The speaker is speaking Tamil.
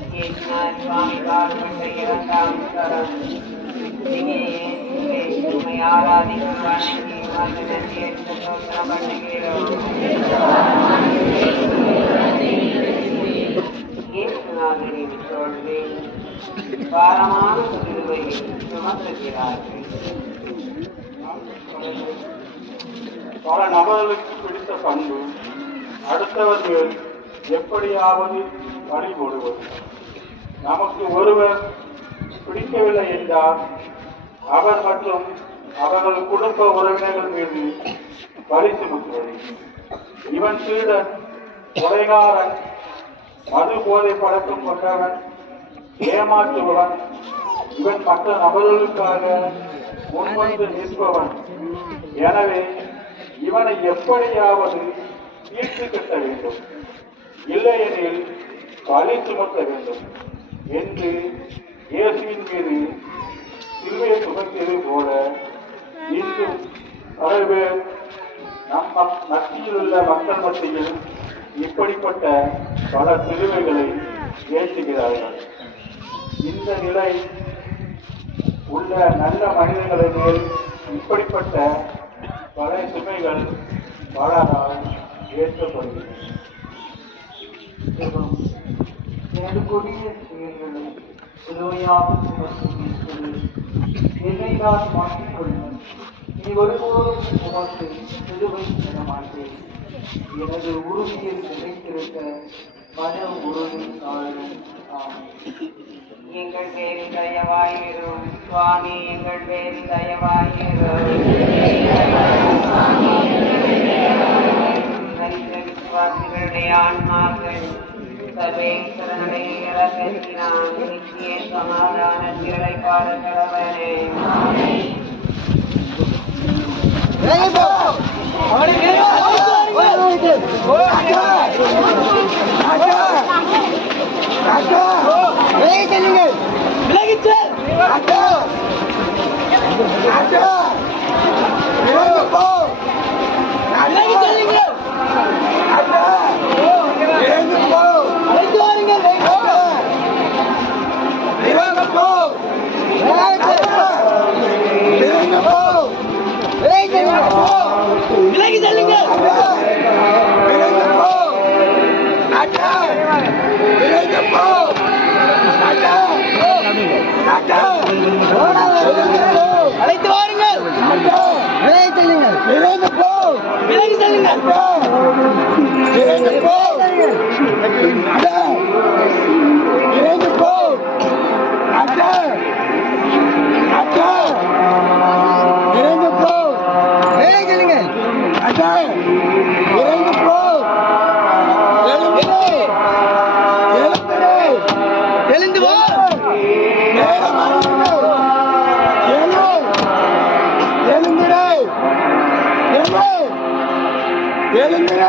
स्वामी पार्वती இரண்டாம் தரம் உண்மை ஆராதிக்கும் பாரமான சிலுவையை சுமத்துகிறார்கள். பல நபர்களுக்கு பிடித்த பண்பு அடுத்தவர் மேல் எப்படியாவது பழி போடுவது. நமக்கு ஒருவர் பிடிக்கவில்லை என்றால் அவர் மற்றும் அவர்கள் குடும்ப உறவினர்கள் மீது பழி சுமத்துவது. இவன் சீடன், கொலைகாரன், மது போதை பழக்கம் கொண்டவன், ஏமாற்றுபவன், இவன் மற்ற நபர்களுக்காக முன்வந்து நிற்பவன். எனவே இவனை எப்படியாவது தீர்த்து கட்ட வேண்டும், இல்லையெனில் பழி சுமத்த வேண்டும் என்று இயேசுவின் மீது சிலுவையை சுமத்தியது போல இன்றும் பல பேர் நம் மத்தியில் உள்ள மக்கள் மத்தியில் இப்படிப்பட்ட பல சிலுவைகளை ஏற்றுகிறார்கள். இந்த நிலை உள்ள நல்ல மனிதர்களின் மேல் இப்படிப்பட்ட பல சுமைகள் பலரால் ஏற்றப்படுகிறது. எனது கொடிய செயல்களை சிலுவையாக சுமக்கும் என்னை நான் மாற்றிக்கொள்வேன். இனி ஒருபோதும் உமக்கு சிலுவை என மாட்டேன். எனது உறுதியில் நிலைத்திருக்க மன உறுதி ஆளும். எங்கள் பேரில் தயவாயிரும் சுவாமி, எங்கள் பேரில் தயவாயிரும். மனித விசுவாசிகளுடைய ஆன்மாக்கள் சர்வேஸ்வரனுடைய இரக்கத்தினால் நித்திய சமாதானத்தினை பாட கடவனே. அழைத்து வாருங்கள், விலகி செல்லுங்கள், விலகி செல்லுங்கள், எழுந்து வா. எழுந்திரு.